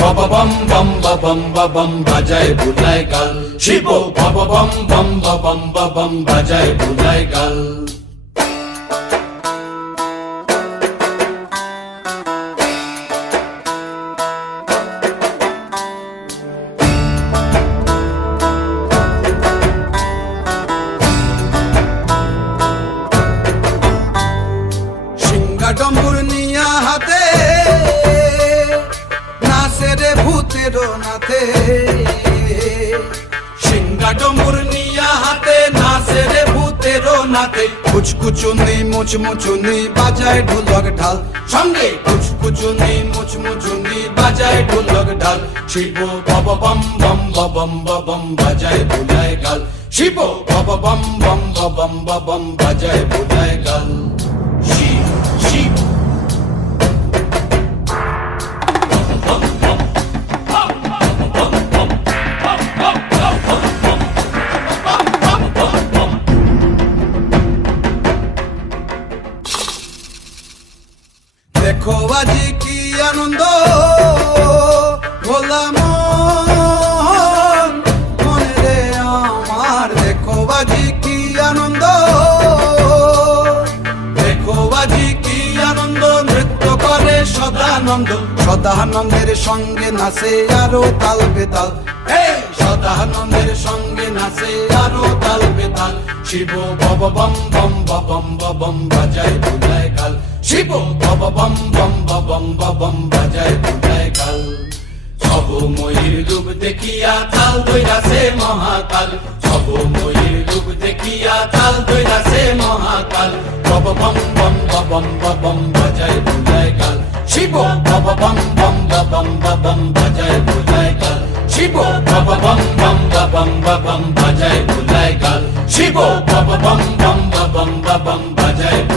Bob বম বম বম বাজায় বুলাই গাল শিব বম বম বম বম বাজায় বুলাই গাল ডম্বুর নিয়া হাতে ভূতের নাথে সিংহা ডমুর নিয়া হাতে নাচে রে ভূতের নাতে। কুচকুচুনি, মুচমুচুনি, বাজায় ঢোলক ঢাল। সঙ্গে কুচকুচুনি, মুচমুচুনি, বাজায় ঢোলক ঢাল। শিব বব বম বম বম বম বাজায় বুলায় গাল। শিব বব বম বম বম বম বাজায় বুলায় গাল। শিব শিব আনন্দ ভোলা মন। রে কি আনন্দ। দেখো আজি কি আনন্দ, নৃত্য করে সদানন্দ। সদানন্দের সঙ্গে নাচে আরও তাল বেতাল। সদানন্দের সঙ্গে নাচে শিব, বব, বম বম বম বম বাজায় বুলায় গাল শিব, বব, বম বম বম বম বাজায় বুলায় গাল সব ময়ূর রূপ দেখিয়া তাল দৈরাসে মহাকাল। সব ময়ূর রূপ দেখিয়া তাল দৈরাসে মহাকাল। বব, বম বম বম বম বাজায় বুলায় গাল শিব, বব, বম বম বম বম বাজায় বুলায় গাল শিব, বব, বম বম বম বম বাজায় বুলায় গাল শিব বব বম বম বম বম বাজায় বুলায়